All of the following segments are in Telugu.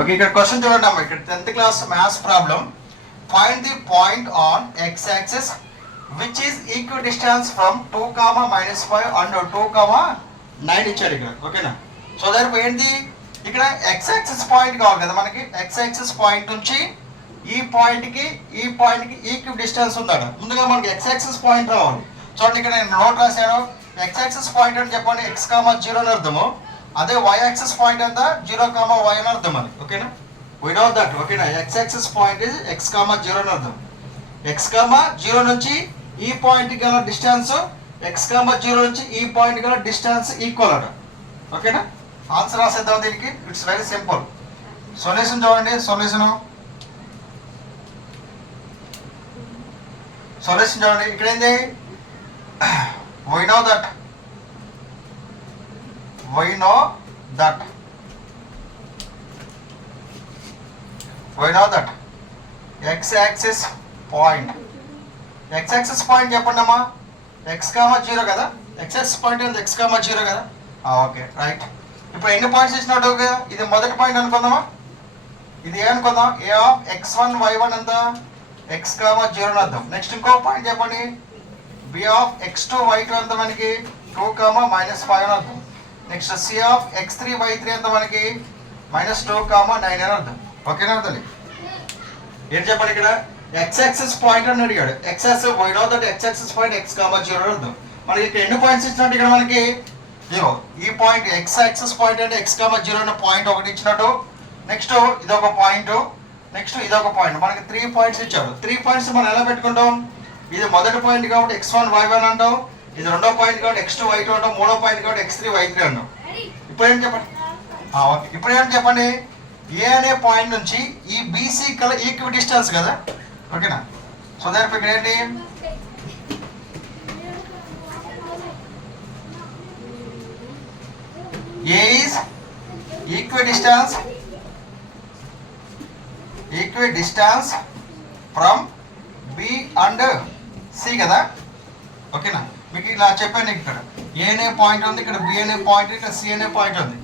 ఓకే, ఇక్కడ క్వశ్చన్ చూడండి అమ్మా. ఇక్కడ 10th class maths problem. Find the point on x axis which is equidistance from 2, -5 and 2, 9 ఇచ్చాడు ఇక్కడ. ఓకేనా? సో దాని ఏంటి ఇక్కడ x యాక్సిస్ పాయింట్ కావాలి కదా మనకి. x యాక్సిస్ పాయింట్ నుంచి ఈ పాయింట్కి ఈక్విడిస్టెన్స్ ఉందట. ముందుగా మనకి x యాక్సిస్ పాయింట్ రావాలి. చూడండి ఇక్కడ నేను నోట్ రాశాను. x యాక్సిస్ పాయింట్ అని చెప్పండి x, 0 అని అర్థము. అదే y యాక్సిస్ పాయింట్ ఎంత 0, y అని అర్థం అది. ఓకేనా? we know that. ఓకేనా? x axis point is x, 0 అని అర్థం. x, 0 నుంచి ఈ పాయింట్ గల డిస్టెన్స్ x, 0 నుంచి ఈ పాయింట్ గల డిస్టెన్స్ ఈక్వల్ అట. ఓకేనా? ఆన్సర్ రాసేద్దాం దీనికి. It's very simple. సొల్యూషన్ చూడండి. సొల్యూషన్ చూడండి. ఇక్కడ ఏంది we know that x axis point చెప్పండి అమ్మా. x, 0 కదా. x యాక్సిస్ పాయింట్ ఎంత x, 0 కదా. Okay, right. ఇప్పుడు ఎన్ని పాయింట్స్ ఇచ్చినట్టు? ఇది మొదటి పాయింట్ అనుకుందామా. ఇది ఏమనుకుందాం? a ఆఫ్ x1 y1 ఎంత x, 0 అని అర్థం. నెక్స్ట్ ఇంకో పాయింట్ చెప్పండి. b ఆఫ్ x2 y2 ఎంత మనకి 2, -5 అని అర్థం. Next c of x3 y3 ఎంత మనకి -2, 9 అని అర్థం. ఓకేనా తల్లి? ఏంటి చెప్పండి ఇక్కడ x యాక్సిస్ పాయింట్ అని అడిగాడు. x axis y no that x axis point x, 0 అని అర్థం. మనకి ఇక్కడ ఎన్ని పాయింట్స్ ఇచ్చినట్టు? ఇక్కడ మనకి 0. ఈ పాయింట్ x యాక్సిస్ పాయింట్ అంటే x, 0 అనే పాయింట్ ఒకటి ఇచ్చినట్టు. నెక్స్ట్ ఇదొక పాయింట్. నెక్స్ట్ ఇదొక పాయింట్. మనకి 3 పాయింట్స్ ఇచ్చాడు. 3 పాయింట్స్ మనం ఎలా పెట్టుకుంటాం? ఇది మొదటి పాయింట్ కాబట్టి x1 y1 అంటాం. ఇది రెండో పాయింట్ కాబట్టి x2 y2 అంటాం. మూడో పాయింట్ కాబట్టి x3 y3 అంటాం. ఇప్పుడు ఏం చెప్పండి? ఓకే, ఇప్పుడు ఏం చెప్పండి? ఏ అనే పాయింట్ నుంచి ఈ బీసీ కల ఈక్వి డిస్టెన్స్ కదా. ఓకేనా? సో దాని ఇక్కడ ఏంటి? A is equidistance from B and C కదా. ఓకేనా? మీకు ఇలా చెప్పాను. ఇక్కడ ఏ అనే పాయింట్ ఉంది, ఇక్కడ బి అనే పాయింట్, ఇక్కడ సి అనే పాయింట్ ఉంది.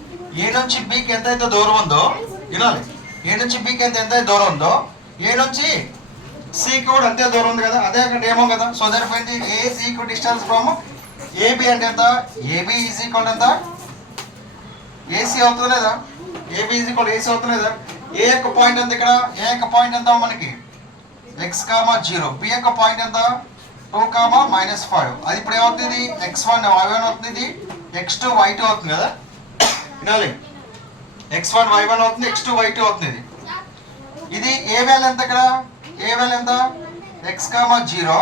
ఏ నుంచి బికి ఎంతైతే దూరం ఉందో వినాలి. ఏ నుంచి బికి ఎంత దూరం ఉందో ఏ నుంచి సికి కూడా అంతే దూరం ఉంది కదా. అదే అక్కడ ఏమో కదా. సో సరిపోయింది. A is equal distance from AB అంటే ఎంత? ఏబి ఈజ్ ఈక్వల్ ఎంత? ఏసీ అవుతుంది లేదా? ఏబి ఈజ్ ఈక్వల్ ఏసీ అవుతుంది లేదా? ఏ యొక్క పాయింట్ ఎంత? ఇక్కడ ఏ యొక్క పాయింట్ ఎంత మనకి x, 0. బి యొక్క పాయింట్ ఎంత 2, -5. అది ఇప్పుడు ఏమవుతుంది? x1 y1 అవుతుంది. x2 y2 అవుతుంది కదా. వినాలి. x1 y1 అవుతుంది, x2 y2 అవుతుంది. ఇది ఏ వాల్యూ ఎంత? ఇక్కడ ఏ వాల్యూ ఎంత? x, 0.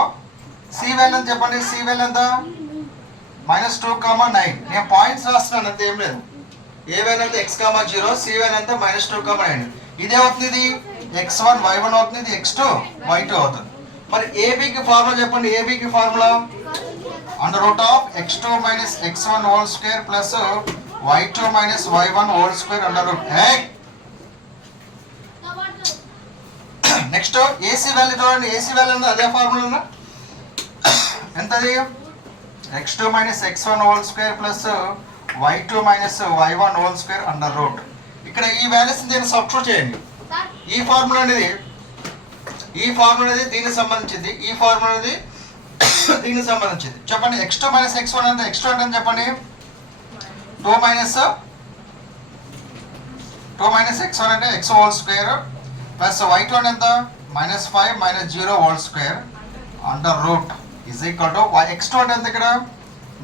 సి వాల్యూ ఎంత చెప్పండి? సి వాల్యూ ఎంత? -2, 9. నేను పాయింట్స్ రాస్తున్నాను అంతే, ఏం లేదు. ఏ వాల్యూ ఎంత? x, 0. సి వాల్యూ ఎంత? -2, 9. ఇదే అవుతుంది. x1 y1 అవుతుంది. ఇది x2 y2 అవుతుంది. మరి ఏబికి ఫార్ములా చెప్పండి. ఏబికి formula √x2 - x1 whole square plus y2 - y1 whole square √. Next AC value చూడండి. ఏసీ వాల్యూ ఉంది అదే ఫార్ములా ఎంతది? x2 - x1 whole square plus y2 - y1 whole square √. ఇక్కడ ఈ వాల్యూస్ దీన్ని సబ్స్టిట్యూట్ చేయండి. ఈ ఫార్ములా అనేది దీనికి సంబంధించింది. ఈ ఫార్ములా అనేది దీనికి సంబంధించింది. చెప్పండి. x2 - x1 అంటే x2 అంటే చెప్పండి 2 - x1 అంటే x whole square plus y2 అంటే ఎంత? -5 - 0 whole square √. Is equal to x2 అంటే ఎంత? ఇక్కడ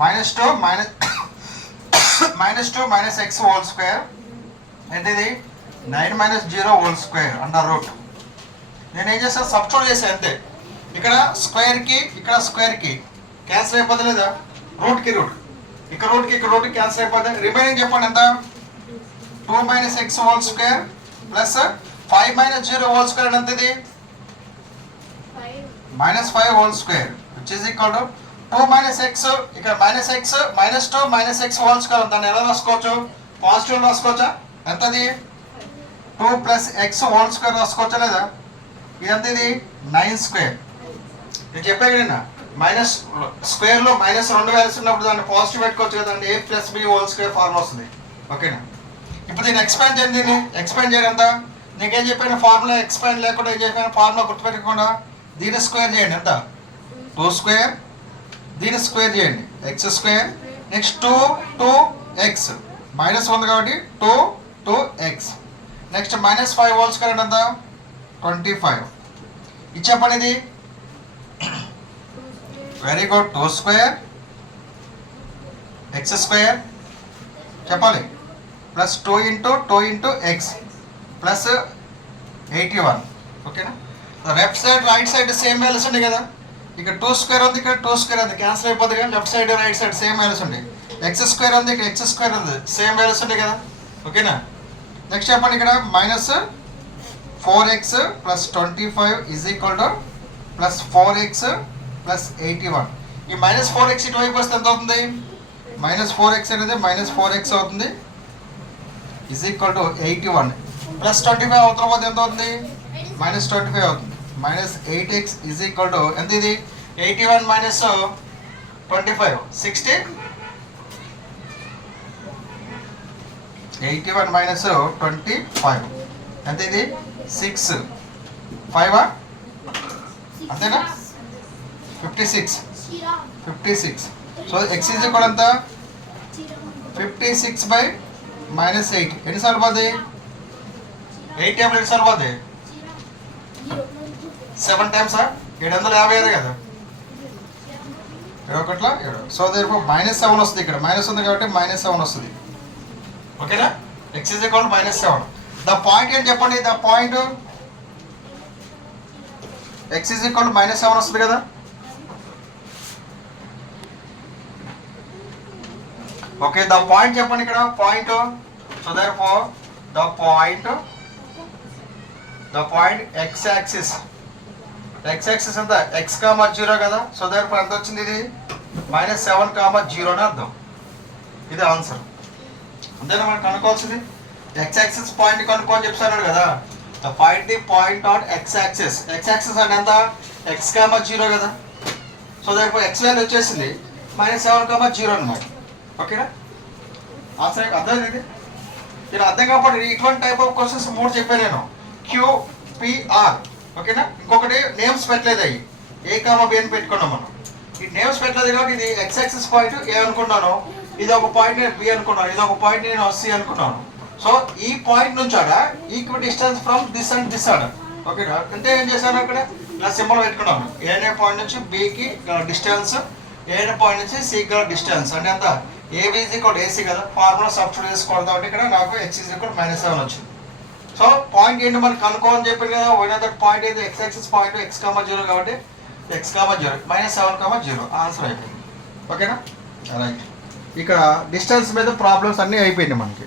-2 - x హోల్ స్క్వేర్ ఏంటిది 9 - 0 హోల్ స్క్వేర్ √. నేను ఏం చేస్తాను? సబ్స్టిట్యూట్ చేశాను అంతే. ఇక్కడ స్క్వేర్కి ఇక్కడ స్క్వేర్కి క్యాన్సిల్ అయిపోతుంది లేదా? రూట్కి రూట్, ఇక్కడ రూట్కి క్యాన్సిల్ అయిపోతుంది. రిమైనింగ్ చెప్పండి ఎంత? 2 - x whole square plus 5 - 0 whole square అంటే ఎంతది? -5 whole square which is equal to 2 - x. ఇక్కడ -x -2 - x హోల్ స్క్వేర్. దాన్ని ఎలా రాసుకోవచ్చు? పాజిటివ్ రాసుకోవచ్చా? ఎంతది? 2 + x హోల్ స్క్వేర్ రాసుకోవచ్చా లేదా? ఇదంతా ఇది 9 స్క్వేర్. నేను చెప్పా కదా మైనస్ స్క్వేర్లో -2 వాల్యూస్ ఉన్నప్పుడు దాన్ని పాజిటివ్ పెట్టుకోవచ్చు కదండి. a + b whole square form వస్తుంది. ఓకేనా? ఇప్పుడు దీన్ని ఎక్స్పాండ్ చేయండి, దీన్ని ఎక్స్పాండ్ చేయడం ఎంత? నీకేం చెప్పాను ఫార్ములా ఎక్స్పాండ్ లేకుండా ఏం చెప్పాను ఫార్ములా గుర్తుపెట్టకుండా దీన్ని స్క్వేర్ చేయండి ఎంత? 2 స్క్వేర్. దీన్ని స్క్వేర్ చేయండి X square. Next 2x minus ఉంది కాబట్టి 2x. నెక్స్ట్ -5 హోల్ స్క్వేర్ ఎంత? 25. ఇది చెప్పండి ఇది. Very good. 2 square X square చెప్పాలి ప్లస్ 2 x ప్లస్ 81. ఓకేనా? Left side right side same values ఉన్నాయి కదా. ఇక్కడ 2 స్క్వేర్ ఉంది, ఇక్కడ 2 స్క్వేర్ ఉంది, క్యాన్సిల్ అయిపోతుంది కదా. Left side right side same values ఉంటాయి. ఎక్స్ స్క్వేర్ ఉంది, ఇక్కడ ఎక్స్ స్క్వేర్ ఉంది, సేమ్ వాల్యూస్ ఉంటాయి కదా. ఓకేనా? నెక్స్ట్ చెప్పండి ఇక్కడ -4x plus 25 is equal to plus 4x plus 81. ఈ -4x ఇటువైపు వస్తే ఎంత అవుతుంది? -4x అనేది -4x అవుతుంది ఈజ్ ఈక్వల్ టు 81 ప్లస్ 25 అవతల పోతే ఎంత అవుతుంది? -25 అవుతుంది. -8x ఈజ్ ఈక్వల్ టు ఎంత? ఇది 81 మైనస్ 25 60. 81 మైనస్ 25 ఎంత? ఇది 6 5 అంతేనా? 56. సో x ఈజ్ ఈక్వల్ ఎంత? 56/-8. ఎన్నిసార్లు పోతుంది? 8 టైమ్స్ ఎన్నిసార్లు పోతుంది? 7 టైమ్సా? 750 కదా. 7 సో దేనిపో -7 వస్తుంది. ఇక్కడ మైనస్ ఉంది కాబట్టి -7 వస్తుంది. ఓకేనా? x is equal -7. The point ఏంటి చెప్పండి? The point x is equal -7 వస్తుంది కదా. ఓకే, ద పాయింట్ చెప్పండి ఇక్కడ point. So therefore the point x axis ఎంత? x, 0 కదా. సో దేర్ఫోర్ ఎంత వచ్చింది? ఇది -7, 0 అని అర్థం. ఇది ఆన్సర్. అంతేనా? మనం కనుక్కోవాల్సింది x యాక్సిస్ పాయింట్ కనుక్కోని చెప్తాను కదా. The find the point on x axis. x axis అంటే ఎంత? x, 0 కదా. సో దేర్ఫోర్ x వాల్యూ వచ్చేసింది -7, 0 అన్నమాట. ఓకేనా? ఆన్సర్ అర్థమైంది. ఇలా అర్థం కాబట్టి ఇటువంటి టైప్ ఆఫ్ క్వశ్చన్స్ 3 చెప్పాను నేను. QPR. ఓకేనా? ఇంకొకటి నేమ్స్ పెట్టలేదు. అయ్యి A, B అని పెట్టుకున్నాం మనం. ఈ నేమ్స్ పెట్టలేదు కాబట్టి ఇది x యాక్సిస్ పాయింట్ A అనుకున్నాను, ఇది ఒక పాయింట్ నేను B అనుకున్నాను, ఇది ఒక పాయింట్ నేను C అనుకున్నాను. సో ఈ పాయింట్ నుంచి ఆడ equal distance from this and this ఆడ. ఓకేనా? అంటే ఏం చేశాను అక్కడ ఇలా సింబల్ పెట్టుకున్నాను. ఏనే పాయింట్ నుంచి Bకి డిస్టెన్స్, ఏనే పాయింట్ నుంచి Cకి డిస్టెన్స్ అంటే ఎంత? AB ఈజ్ ఈక్వల్ AC కదా. ఫార్ములా సబ్స్టిట్యూట్ చేసుకోవడం కాబట్టి ఇక్కడ నాకు x ఈజ్ ఈక్వల్ -7 వచ్చింది. సో పాయింట్ ఏంటి మనకు కనుక్కోని చెప్పాను కదా. పోయిన పాయింట్ ఏంటి? x యాక్సిస్ పాయింట్ x, 0 కాబట్టి x, 0 -7, 0 ఆన్సర్ అయిపోయింది. ఓకేనా? రైట్. ఇక డిస్టెన్స్ మీద ప్రాబ్లమ్స్ అన్నీ అయిపోయింది మనకి.